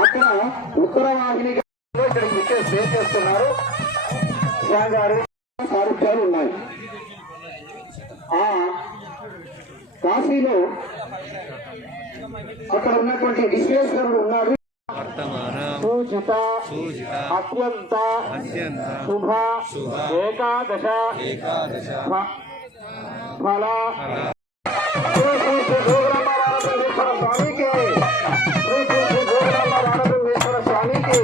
అక్కడ ఉత్తర వాహినిగా ఇక్కడికి స్టే చేస్తున్నారు. గారు సారథ్యాలు ఉన్నాయి. ఆ కాశీలో అక్కడ ఉన్నటువంటి విశ్వేశ్వరుడు ఉన్నారు. పూజిత అత్యంత శుభ ఏకాదశ ఫల స్వామికి స్వామికి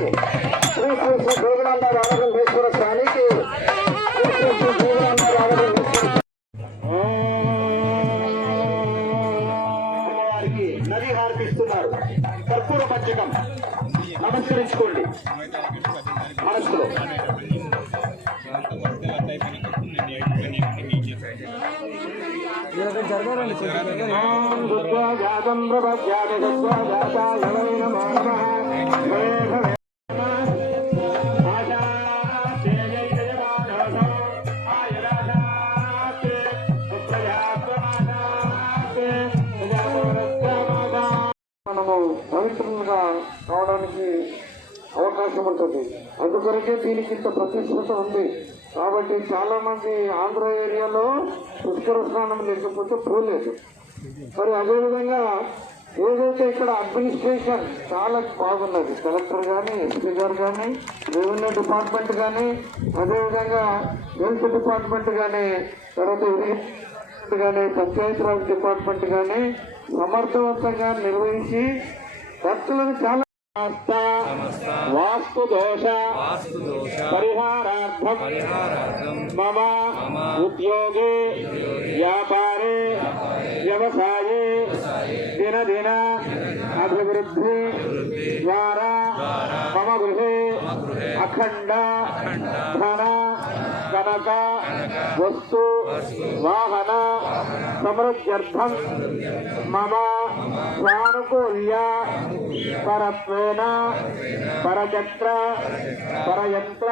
స్వామికి నది హార్పిస్తున్నారు. కర్పూర పంచకం నమస్కరించుకోండి మనస్సులో. మనము పవిత్రంగా కావడానికి అవకాశం ఉంటుంది. అందుకొరకే దీనికి ఇంత ప్రతిష్ఠత ఉంది. కాబట్టి చాలా మంది ఆంధ్ర ఏరియాలో పుష్కర స్నానం లేకపోతే పోలేదు. మరి అదేవిధంగా ఏదైతే ఇక్కడ అడ్మినిస్ట్రేషన్ చాలా బాగున్నది. కలెక్టర్ కానీ, ఎస్పీ గారు కానీ, రెవెన్యూ డిపార్ట్మెంట్ కానీ, అదేవిధంగా హెల్త్ డిపార్ట్మెంట్ కానీ, తర్వాత ఇరిగేషన్ కానీ, పంచాయతీరాజ్ డిపార్ట్మెంట్ కానీ సమర్థవంతంగా నిర్వహించి భక్తులను చాలా వాస్తు దోష పరిహారార్థం మమ ఉద్యోగే వ్యాపారే వ్యవసాయే దినదిన అభివృద్ధి ద్వారా మమ గృహే అఖండ ధన కనక వస్తు వాహన సమృద్ధ్యర్థం మమ స్వానుకూల్య పరత్వేన పరచక్ర పరయంత్ర